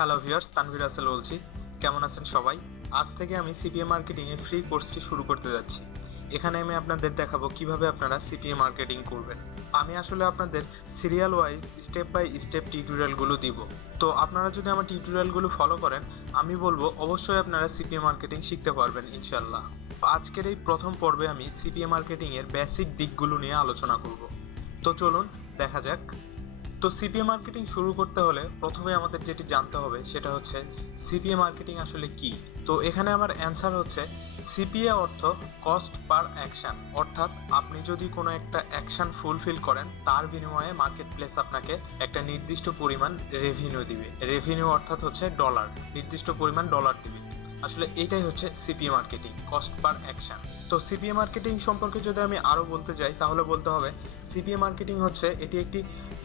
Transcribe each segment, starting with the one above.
Hello viewers Tanvir Rasel বলছি। কেমন আছেন সবাই? আজ থেকে আমি সিপিএ মার্কেটিংয়ে ফ্রি কোর্সটি শুরু করতে যাচ্ছি। এখানে আমি আপনাদের দেখাবো কীভাবে আপনারা সিপিএ মার্কেটিং করবেন। আমি আসলে আপনাদের serial wise step by step টিউটোরিয়ালগুলো দিব। তো আপনারা যদি আমার টিউটোরিয়ালগুলো ফলো করেন, আমি বলব অবশ্যই আপনারা সিপিএ মার্কেটিং শিখতে পারবেন ইনশাল্লাহ আজকের এই প্রথম পর্বে আমি সিপিএ মার্কেটিংয়ের বেসিক দিকগুলো নিয়ে আলোচনা করব। তো চলুন, দেখা যাক। তো সিপিএ মার্কেটিং শুরু করতে হলে প্রথমে আমাদের যেটি জানতে হবে সেটা হচ্ছে সিপিএ মার্কেটিং আসলে কি? তো এখানে আমার অ্যান্সার হচ্ছে সিপিএ অর্থ কস্ট পার অ্যাকশন অর্থাৎ আপনি যদি কোনো একটা অ্যাকশন ফুলফিল করেন, তার বিনিময়ে মার্কেট প্লেস আপনাকে একটা নির্দিষ্ট পরিমাণ রেভিনিউ দিবে। রেভিনিউ অর্থাৎ হচ্ছে ডলার নির্দিষ্ট পরিমাণ ডলার দিবে। আসলে এটাই হচ্ছে CPA marketing cost per action তো সিপিএ মার্কেটিং সম্পর্কে যদি আমি আরও বলতে যাই, তাহলে বলতে হবে সিপিএ মার্কেটিং হচ্ছে এটি একটি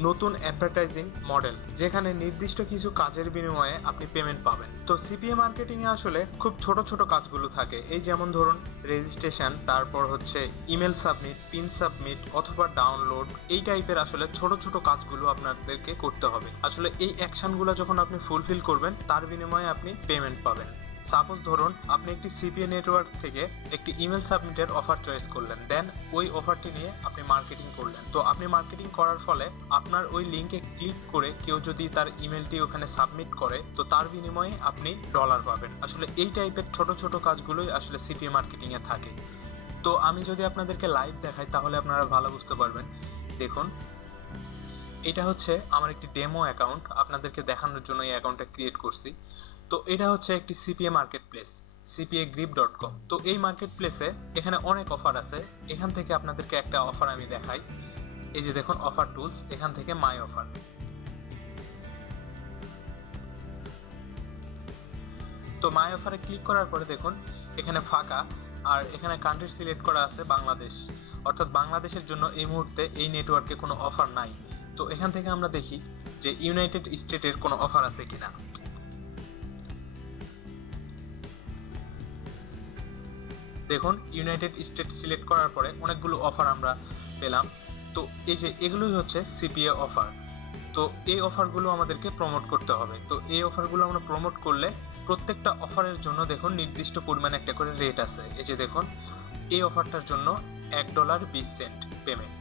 নতুন অ্যাডভার্টাইজিং মডেল যেখানে নির্দিষ্ট কিছু কাজের বিনিময়ে আপনি পেমেন্ট পাবেন। তো সিপিএ মার্কেটিংয়ে আসলে খুব ছোট ছোট কাজগুলো থাকে। এই যেমন ধরুন রেজিস্ট্রেশন তারপর হচ্ছে ইমেল সাবমিট পিন সাবমিট অথবা ডাউনলোড এই টাইপের আসলে ছোট ছোট কাজগুলো আপনাদেরকে করতে হবে। আসলে এই অ্যাকশনগুলো যখন আপনি ফুলফিল করবেন, তার বিনিময়ে আপনি পেমেন্ট পাবেন। সাপোজ ধরুন, আপনি একটি সিপিএ নেটওয়ার্ক থেকে একটি ইমেল সাবমিটের অফার চয়েস করলেন দেন ওই অফারটি নিয়ে আপনি মার্কেটিং করলেন। তো আপনি মার্কেটিং করার ফলে আপনার ওই লিঙ্কে ক্লিক করে কেউ যদি তার ইমেলটি ওখানে সাবমিট করে, তো তার বিনিময়ে আপনি ডলার পাবেন। আসলে এই টাইপের ছোট ছোট কাজগুলোই আসলে সিপিএ মার্কেটিংয়ে থাকে। তো আমি যদি আপনাদেরকে লাইভ দেখাই, তাহলে আপনারা ভালো বুঝতে পারবেন। দেখুন, এটা হচ্ছে আমার একটি ডেমো অ্যাকাউন্ট আপনাদেরকে দেখানোর জন্য এই অ্যাকাউন্টটা ক্রিয়েট করছি। তো এটা হচ্ছে একটি CPA marketplace CPA grip dot com তো এই মার্কেট প্লেসে এখানে অনেক অফার আছে। এখান থেকে আপনাদেরকে একটা অফার আমি দেখাই। এই যে দেখুন অফার টুলস এখান থেকে মাই অফার তো মাই অফারে ক্লিক করার পরে দেখুন, এখানে ফাঁকা। আর এখানে কান্ট্রি সিলেক্ট করা আছে বাংলাদেশ। অর্থাৎ বাংলাদেশের জন্য এই মুহূর্তে এই নেটওয়ার্কে কোনো অফার নাই। তো এখান থেকে আমরা দেখি যে ইউনাইটেড স্টেটের কোনো অফার আছে কিনা। দেখুন ইউনাইটেড স্টেট সিলেক্ট করার পরে অনেকগুলো অফার আমরা পেলাম। তো এই যে এগুলোই হচ্ছে সিপিএ অফার তো এই অফারগুলো আমাদেরকে প্রমোট করতে হবে। তো এই অফারগুলো আমরা প্রমোট করলে প্রত্যেকটা অফারের জন্য দেখুন, নির্দিষ্ট পরিমাণে একটা করে রেট আছে। এই যে দেখুন, এই অফারটার জন্য এক ডলার বিশ সেন্ট পেমেন্ট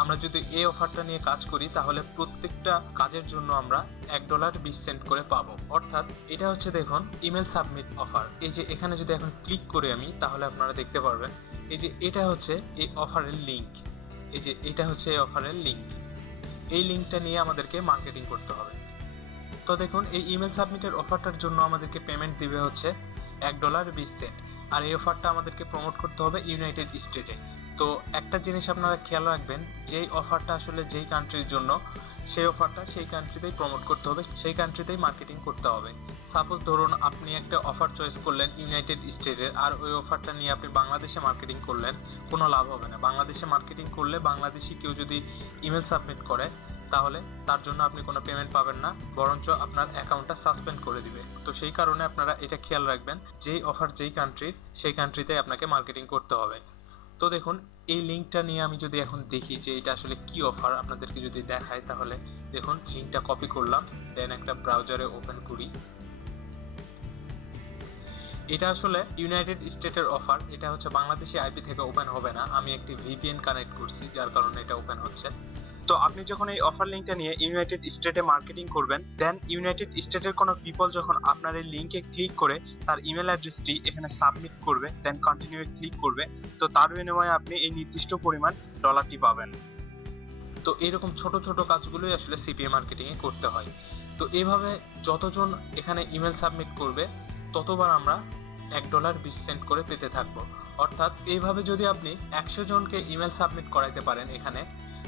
আমরা যদি এই অফারটা নিয়ে কাজ করি, তাহলে প্রত্যেকটা কাজের জন্য আমরা এক ডলার বিশ সেন্ট করে পাবো। অর্থাৎ এটা হচ্ছে দেখুন, ইমেল সাবমিট অফার। এই যে এখানে যদি এখন ক্লিক করি আমি, তাহলে আপনারা দেখতে পারবেন, এই যে এটা হচ্ছে এই অফারের লিঙ্ক এই যে এটা হচ্ছে এই অফারের লিঙ্ক এই লিঙ্কটা নিয়ে আমাদেরকে মার্কেটিং করতে হবে। তো দেখুন, এই ইমেল সাবমিটের অফারটার জন্য আমাদেরকে পেমেন্ট দিবে হচ্ছে এক ডলার বিশ সেন্ট। আর এই অফারটা আমাদেরকে প্রমোট করতে হবে ইউনাইটেড স্টেটে। তো একটা জিনিস আপনারা খেয়াল রাখবেন, যেই অফারটা আসলে যেই কান্ট্রির জন্য, সেই অফারটা সেই কান্ট্রিতেই প্রমোট করতে হবে, সেই কান্ট্রিতেই মার্কেটিং করতে হবে। সাপোজ ধরুন আপনি একটা অফার চয়েস করলেন ইউনাইটেড স্টেটের আর ওই অফারটা নিয়ে আপনি বাংলাদেশে মার্কেটিং করলেন, কোনো লাভ হবে না। বাংলাদেশে মার্কেটিং করলে বাংলাদেশি কেউ যদি ইমেল সাবমিট করে, তাহলে তার জন্য আপনি কোনো পেমেন্ট পাবেন না, বরঞ্চ আপনার অ্যাকাউন্টটা সাসপেন্ড করে দিবে। তো সেই কারণে আপনারা এটা খেয়াল রাখবেন, যেই অফার যেই কান্ট্রির সেই কান্ট্রিতে আপনাকে মার্কেটিং করতে হবে। তো দেখুন, এই লিঙ্কটা নিয়ে আমি যদি এখন দেখি যে এটা আসলে কি অফার আপনাদেরকে যদি দেখায় তাহলে দেখুন লিঙ্কটা কপি করলাম দেন একটা ব্রাউজারে ওপেন করি। এটা আসলে ইউনাইটেড স্টেটের অফার এটা হচ্ছে বাংলাদেশি আইপি থেকে ওপেন হবে না, আমি একটি ভিপিএন কানেক্ট করছি, যার কারণে এটা ওপেন হচ্ছে। তো আপনি যখন এই অফার লিঙ্কটা নিয়ে ইউনাইটেড স্টেটে মার্কেটিং করবেন দেন ইউনাইটেড স্টেটের কোনো পিপল যখন আপনার এই লিঙ্কে ক্লিক করে, তার ইমেল অ্যাড্রেসটি এখানে সাবমিট করবে দেন কন্টিনিউ ক্লিক করবে, তো তার বিনিময়ে আপনি এই নির্দিষ্ট পরিমাণ ডলারটি পাবেন। তো এরকম ছোট ছোট কাজগুলোই আসলে সিপিএ মার্কেটিংয়ে করতে হয়। তো এভাবে যতজন এখানে ইমেল সাবমিট করবে, ততবার আমরা এক ডলার বিশ সেন্ট করে পেতে থাকব। অর্থাৎ এইভাবে যদি আপনি একশো জনকে ইমেল সাবমিট করাইতে পারেন এখানে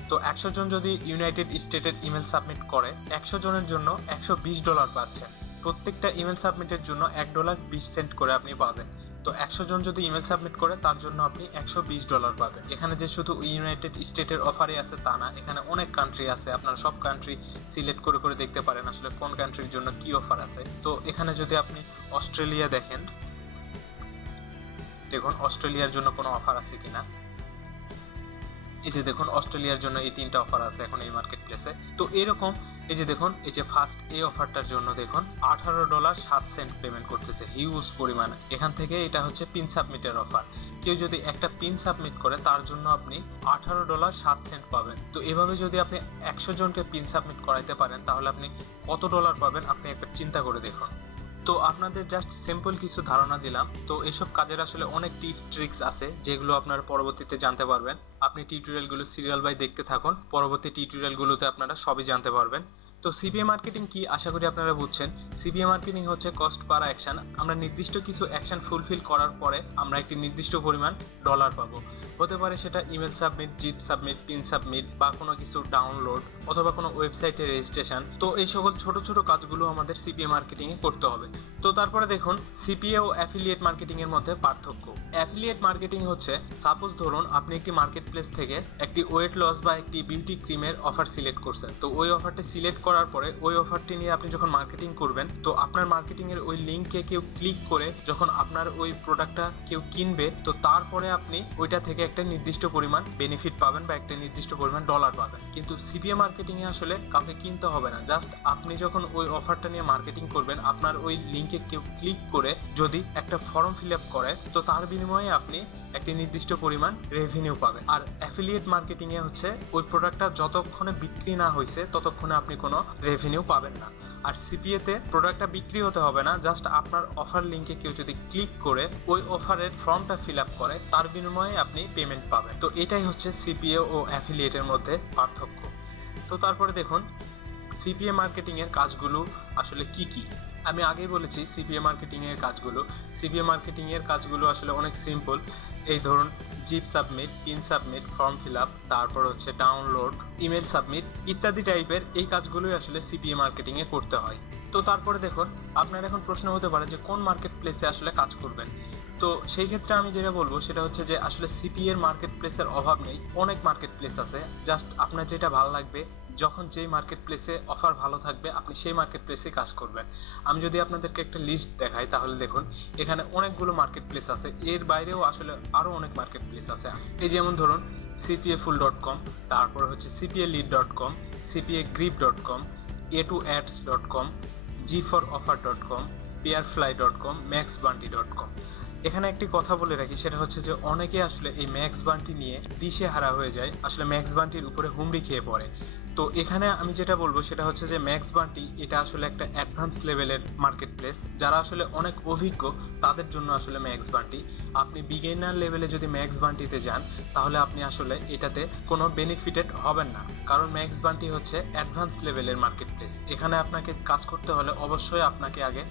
তো একশো জন যদি ইউনাইটেড স্টেটের ইমেল সাবমিট করে, একশো জনের জন্য একশো বিশ ডলার পাচ্ছেন। প্রত্যেকটা ইমেল সাবমিটের জন্য এক ডলার বিশ সেন্ট করে আপনি পাবেন। তো একশো জন যদি ইমেল সাবমিট করে, তার জন্য আপনি একশো বিশ ডলার পাবেন। এখানে যে শুধু ইউনাইটেড স্টেটের অফারই আছে তা না, এখানে অনেক কান্ট্রি আছে। আপনারা সব কান্ট্রি সিলেক্ট করে করে দেখতে পারেন আসলে কোন কান্ট্রির জন্য কি অফার আছে। তো এখানে যদি আপনি অস্ট্রেলিয়া দেখেন, দেখুন অস্ট্রেলিয়ার জন্য কোনো অফার আছে কিনা। এই যে দেখুন, অস্ট্রেলিয়ার জন্য এই তিনটা অফার আছে এখন এই মার্কেট প্লেসে তো এরকম, এই যে দেখুন, এই যে ফার্স্ট এই অফারটার জন্য দেখুন, আঠারো ডলার সাত সেন্ট পেমেন্ট করতেছে হিউজ পরিমাণে। এখান থেকে এটা হচ্ছে পিন সাবমিটের অফার কেউ যদি একটা পিন সাবমিট করে, তার জন্য আপনি আঠারো ডলার সাত সেন্ট পাবেন। তো এভাবে যদি আপনি একশো জনকে পিন সাবমিট করাইতে পারেন, তাহলে আপনি কত ডলার পাবেন, আপনি একটা চিন্তা করে দেখুন। তো আপনাদের জাস্ট সিম্পল কিছু ধারণা দিলাম। তো এসব কাজের আসলে অনেক টিপস ট্রিক্স আছে, যেগুলো আপনারা পরবর্তীতে জানতে পারবেন। আপনি টিউটোরিয়ালগুলো সিরিয়াল বাই দেখতে থাকুন, পরবর্তী টিউটোরিয়ালগুলোতে আপনারা সবই জানতে পারবেন। তো সিবিএ মার্কেটিং কি আশা করি আপনারা বুঝছেন। সিবিএ মার্কেটিং হচ্ছে কস্ট পার অ্যাকশন আমরা নির্দিষ্ট কিছু অ্যাকশন ফুলফিল করার পরে আমরা একটি নির্দিষ্ট পরিমাণ ডলার পাবো। হতে পারে সেটা email submit zip submit pin submit বা কোনো কিছু ডাউনলোড অথবা কোনো ওয়েবসাইটে রেজিস্ট্রেশন তো এই সকল ছোট ছোট কাজগুলো আমাদের সিপিএ মার্কেটিংয়ে করতে হবে। তো তারপরে দেখুন সিপিএ ও অ্যাফিলিয়েট মার্কেটিং এর মধ্যে পার্থক্য। অ্যাফিলিয়েট মার্কেটিং হচ্ছে সাপোজ ধরুন আপনি একটি মার্কেট প্লেস থেকে একটি ওয়েট লস বা একটি বিউটি ক্রিমের অফার সিলেক্ট করছেন। তো ওই অফারটি সিলেক্ট করার পরে ওই অফারটি নিয়ে আপনি যখন মার্কেটিং করবেন, তো আপনার মার্কেটিং এর ওই লিঙ্কে কেউ ক্লিক করে যখন আপনার ওই প্রোডাক্টটা কেউ কিনবে, তো তারপরে আপনি ওইটা থেকে একটা নির্দিষ্ট পরিমাণ বেনিফিট পাবেন বা একটা নির্দিষ্ট পরিমাণ ডলার পাবেন। কিন্তু সিপিএ মার্কেটিং এ আসলে কাউকে কিনতে হবে না। জাস্ট আপনি যখন ওই অফারটা নিয়ে মার্কেটিং করবেন, আপনার ওই লিঙ্কে কেউ ক্লিক করে যদি একটা ফর্ম ফিল আপ করে, তো তার বিনিময়ে আপনি একটি নির্দিষ্ট পরিমাণ রেভিনিউ পাবেন। আর অ্যাফিলিয়েট মার্কেটিং এ হচ্ছে ওই প্রোডাক্টটা যতক্ষণে বিক্রি না হয়েছে ততক্ষণে আপনি কোনো রেভিনিউ পাবেন না। আর সিপিএতে প্রোডাক্টটা বিক্রি হতে হবে না জাস্ট আপনার অফার লিঙ্কে কেউ যদি ক্লিক করে ওই অফারের ফর্মটা ফিল আপ করে, তার বিনিময়ে আপনি পেমেন্ট পাবেন। তো এটাই হচ্ছে সিপিএ ও অ্যাফিলিয়েটের মধ্যে পার্থক্য। তো তারপরে দেখুন সিপিএ মার্কেটিংয়ের কাজগুলো আসলে কি কি? আমি আগেই বলেছি সিপিএ মার্কেটিংয়ের কাজগুলো। সিপিএ মার্কেটিংয়ের কাজগুলো আসলে অনেক সিম্পল এই ধরুন zip submit pin submit form fill up তারপর হচ্ছে ডাউনলোড ইমেল সাবমিট ইত্যাদি টাইপের এই কাজগুলোই আসলে সিপিএ মার্কেটিংয়ে করতে হয়। তো তারপরে দেখুন, আপনার এখন প্রশ্ন হতে পারে যে কোন মার্কেট প্লেসে আসলে কাজ করবেন? তো সেই ক্ষেত্রে আমি যেটা বলব সেটা হচ্ছে যে আসলে সিপি এর মার্কেট প্লেসের অভাব নেই। অনেক মার্কেট প্লেস আছে। জাস্ট আপনার যেটা ভালো লাগবে যখন যেই মার্কেট প্লেসে অফার ভালো থাকবে, আপনি সেই মার্কেট প্লেসে কাজ করবেন। আমি যদি আপনাদেরকে একটা লিস্ট দেখাই, তাহলে দেখুন, এখানে অনেকগুলো মার্কেট প্লেস আছে। এর বাইরেও আসলে আরও অনেক মার্কেট প্লেস আছে। এই যেমন ধরুন সিপিএ ফুল ডট কম তারপরে হচ্ছে CPA lead dot com CPA grip dot com A to ads dot com G for offer dot com পেয়ারফ্লাই dot com max bounty dot com এখানে একটি কথা বলে রাখি, সেটা হচ্ছে যে অনেকে আসলে এই ম্যাক্স বান্টি নিয়ে দিশে হারা হয়ে যায়। আসলে ম্যাক্স বান্টির উপরে হুমড়ি খেয়ে পড়ে। তো এখানে আমি যেটা বলব সেটা হচ্ছে যে ম্যাক্স বান্টি এটা আসলে একটা অ্যাডভান্স লেভেলের মার্কেট প্লেস যারা আসলে অনেক অভিজ্ঞ, তাদের জন্য আসলে ম্যাক্স বান্টি আপনি বিগিনার লেভেলে যদি ম্যাক্স বান্টিতে যান, তাহলে আপনি আসলে এটাতে কোনো বেনিফিটেড হবেন না। কারণ ম্যাক্স বান্টি হচ্ছে অ্যাডভান্স লেভেলের মার্কেট প্লেস এখানে আপনাকে কাজ করতে হলে অবশ্যই আপনাকে আগে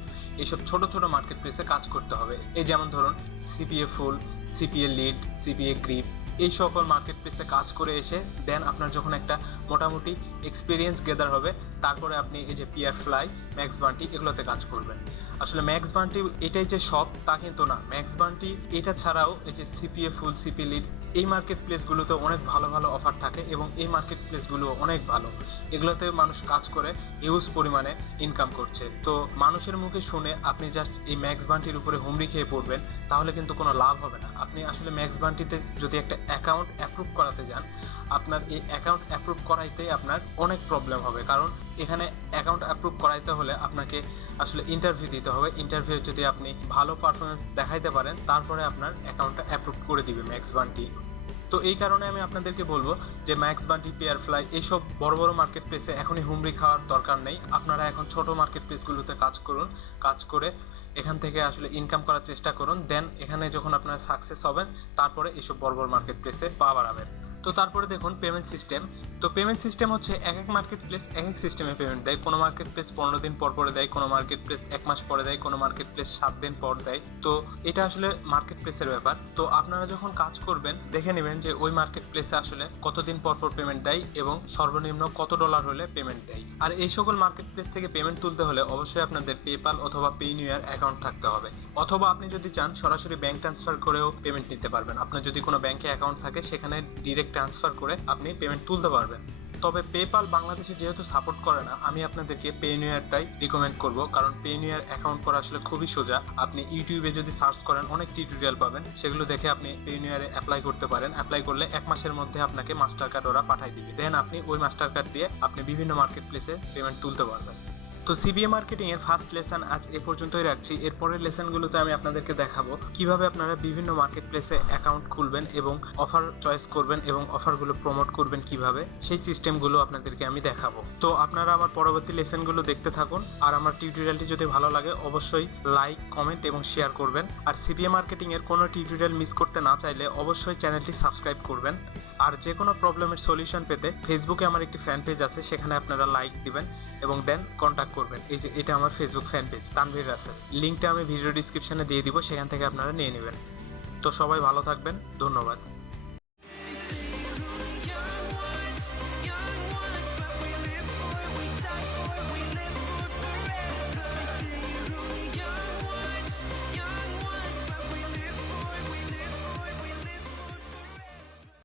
এইসব ছোট ছোট মার্কেট প্লেসে কাজ করতে হবে। এই যেমন ধরুন CPA full CPA lead CPA grip এই সকল মার্কেট প্লেসে কাজ করে এসে দেন আপনার যখন একটা মোটামুটি এক্সপিরিয়েন্স গেদার হবে, তারপরে আপনি এই যে পিয়ার ফ্লাই ম্যাক্স বান্টি এগুলোতে কাজ করবেন। আসলে ম্যাক্স বান্টি এটাই যে সব তা কিন্তু না। ম্যাক্স বান্টি এটা ছাড়াও এই যে সিপিএ ফুল সিপি লিড এই মার্কেট প্লেসগুলোতে অনেক ভালো ভালো অফার থাকে এবং এই মার্কেট প্লেসগুলো অনেক ভালো। এগুলোতে মানুষ কাজ করে হিউজ পরিমাণে ইনকাম করছে। তো মানুষের মুখে শুনে আপনি জাস্ট এই ম্যাক্স বান্টির উপরে হুমড়ি খেয়ে পড়বেন, তাহলে কিন্তু কোনো লাভ হবে না। আপনি আসলে ম্যাক্স বান্টিতে যদি একটা অ্যাকাউন্ট অ্যাপ্রুভ করাতে যান, আপনার এই অ্যাকাউন্ট অ্যাপ্রুভ করাইতে আপনার অনেক প্রবলেম হবে। কারণ এখানে অ্যাকাউন্ট অ্যাপ্রুভ করাইতে হলে আপনাকে আসলে ইন্টারভিউ দিতে হবে। ইন্টারভিউ যদি আপনি ভালো পারফরমেন্স দেখাইতে পারেন, তারপরে আপনার অ্যাকাউন্টটা অ্যাপ্রুভ করে দিবে ম্যাক্স বান্টি তো এই কারণে আমি আপনাদেরকে বলব যে ম্যাক্স বান্টি পেয়ার ফ্লাই এইসব বড় বড় মার্কেট প্লেসে এখনই হুমড়ি খাওয়ার দরকার নেই। আপনারা এখন ছোট মার্কেট প্লেসগুলোতে কাজ করুন, কাজ করে এখান থেকে আসলে ইনকাম করার চেষ্টা করুন। দেন এখানে যখন আপনারা সাকসেস হবেন, তারপরে এইসব বড় বড় মার্কেট প্লেসে পা বাড়াবেন। তো তারপরে দেখুন পেমেন্ট সিস্টেম তো পেমেন্ট সিস্টেম হচ্ছে এক এক মার্কেট প্লেস এক এক সিস্টেমে পেমেন্ট দেয়। কোনো মার্কেট প্লেস পনেরো দিন পর পরে দেয়, কোনো মার্কেট প্লেস এক মাস পরে দেয়, কোনো মার্কেট প্লেস সাত দিন পর দেয়। তো এটা আসলে মার্কেট প্লেসের ব্যাপার। তো আপনারা যখন কাজ করবেন, দেখে নেবেন যে ওই মার্কেট প্লেসে আসলে কতদিন পর পর পেমেন্ট দেয় এবং সর্বনিম্ন কত ডলার হলে পেমেন্ট দেয়। আর এই সকল মার্কেট প্লেস থেকে পেমেন্ট তুলতে হলে অবশ্যই আপনাদের পেপাল অথবা পেইনিয়ার অ্যাকাউন্ট থাকতে হবে। অথবা আপনি যদি চান, সরাসরি ব্যাংক ট্রান্সফার করেও পেমেন্ট নিতে পারবেন। আপনার যদি কোনো ব্যাংকে অ্যাকাউন্ট থাকে, সেখানে ডিরেক্ট ট্রান্সফার করে আপনি পেমেন্ট তুলতে পারবেন। তবে পেপাল বাংলাদেশে যেহেতু সাপোর্ট করে না, আমি আপনাদেরকে পেনিয়ারটাই রিকমেন্ড করব। কারণ পেনিয়ার অ্যাকাউন্ট করা আসলে খুবই সোজা। আপনি ইউটিউবে যদি সার্চ করেন, অনেক টিউটোরিয়াল পাবেন। সেগুলো দেখে আপনি পেনিয়ারে অ্যাপ্লাই করতে পারেন। অ্যাপ্লাই করলে এক মাসের মধ্যে আপনাকে মাস্টার কার্ড ওরা পাঠাই দিবে। দেন আপনি ওই মাস্টার কার্ড দিয়ে আপনি বিভিন্ন মার্কেট প্লেসে পেমেন্ট তুলতে পারবেন। তো সিবিএ মার্কেটিং এর ফার্স্ট লেসন আজ এ পর্যন্তই রাখছি। এরপরের লেসনগুলোতে আমি আপনাদেরকে দেখাবো কীভাবে আপনারা বিভিন্ন মার্কেট প্লেসে অ্যাকাউন্ট খুলবেন এবং অফার চয়েস করবেন এবং অফারগুলো প্রমোট করবেন কীভাবে, সেই সিস্টেমগুলো আপনাদেরকে আমি দেখাবো। তো আপনারা আমার পরবর্তী লেসনগুলো দেখতে থাকুন। আর আমার টিউটোরিয়ালটি যদি ভালো লাগে, অবশ্যই লাইক কমেন্ট এবং শেয়ার করবেন। আর সিবিএ মার্কেটিং এর কোনো টিউটোরিয়াল মিস করতে না চাইলে অবশ্যই চ্যানেলটি সাবস্ক্রাইব করবেন। আর যে কোনো প্রবলেমের সলিউশন পেতে ফেসবুকে আমার একটি ফ্যান পেজ আছে, সেখানে আপনারা লাইক দিবেন এবং দেন কন্ট্যাক্ট করবেন। এই যে এটা আমার Facebook fan page Tanvir Rasel. লিঙ্কটা আমি ভিডিও ডিসক্রিপশনে দিয়ে দিব, সেখান থেকে আপনারা নিয়ে নেবেন। তো সবাই ভালো থাকবেন, ধন্যবাদ।